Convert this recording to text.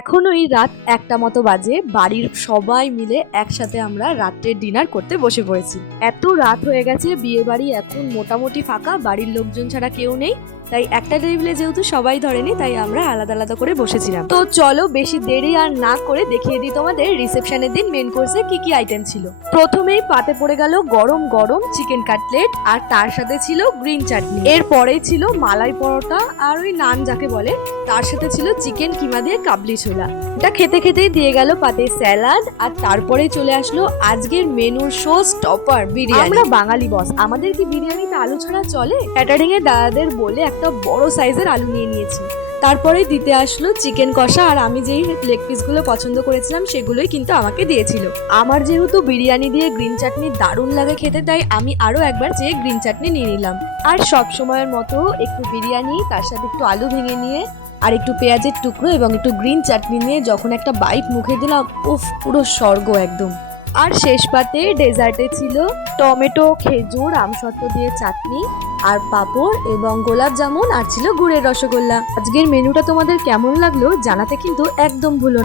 এখন ওই রাত ১টা মতো বাজে। বাড়ির সবাই মিলে একসাথে আমরা রাত্রের ডিনার করতে বসে পড়েছি। এত রাত হয়ে গেছে, বিয়ে বাড়ি এখন মোটামুটি ফাঁকা, বাড়ির লোকজন ছাড়া কেউ নেই। তাই একটা টেবিলে যেহেতু সবাই ধরেনি, তাই আমরা আলাদা আলাদা করে বসেছিলাম। তো চলো বেশি দেরি আর না করে দেখিয়ে দিই তোমাদের রিসেপশনের দিন মেন কোর্সে কি কি আইটেম ছিল। প্রথমেই পাতে পড়ে গেল গরম গরম চিকেন কাটলেট, আর তার সাথে ছিল গ্রিন চাটনি। এরপরে ছিল মালাই পরোটা আর ওই নান যাকে বলে, তার সাথে ছিল চিকেন কিমা দিয়ে কাবলি ছোলা। এটা খেতে খেতেই দিয়ে গেল পাতে স্যালাড, আর তারপরে চলে আসলো আজকের মেনুর শো স্টপার বিরিয়ানি। আমরা বাঙালি বস, আমাদের কি বিরিয়ানিতে আলু ছাড়া চলে? ক্যাটারিং এর দাদাদের বলে একটা বড় সাইজের আলু নিয়ে নিয়েছি। তারপরে দিতে আসলো চিকেন কষা, আর আমি যেই লেগ পিসগুলো পছন্দ করেছিলাম সেগুলোই কিন্তু আমাকে দিয়েছিল। আমার যেহেতু বিরিয়ানি দিয়ে গ্রিন চাটনি দারুণ লাগে খেতে, তাই আমি আরো একবার চেয়ে গ্রিন চাটনি নিয়ে নিলাম। আর সব সময়ের মতো একটু বিরিয়ানি, তার সাথে একটু আলু ভেঙে নিয়ে, আর একটু পেঁয়াজের টুকরো এবং একটু গ্রিন চাটনি নিয়ে যখন একটা বাইট মুখে দিলাম, উফ, পুরো স্বর্গ একদম। আর শেষ পাতে ডেজার্টে ছিল টমেটো, খেজুর, আমসত্ত্ব দিয়ে চাটনি, আর পাঁপড় এবং গোলাপ জামুন, আর ছিল গুড়ের রসগোল্লা। আজকের মেনুটা তোমাদের কেমন লাগলো জানাতে কিন্তু একদম ভুলো না।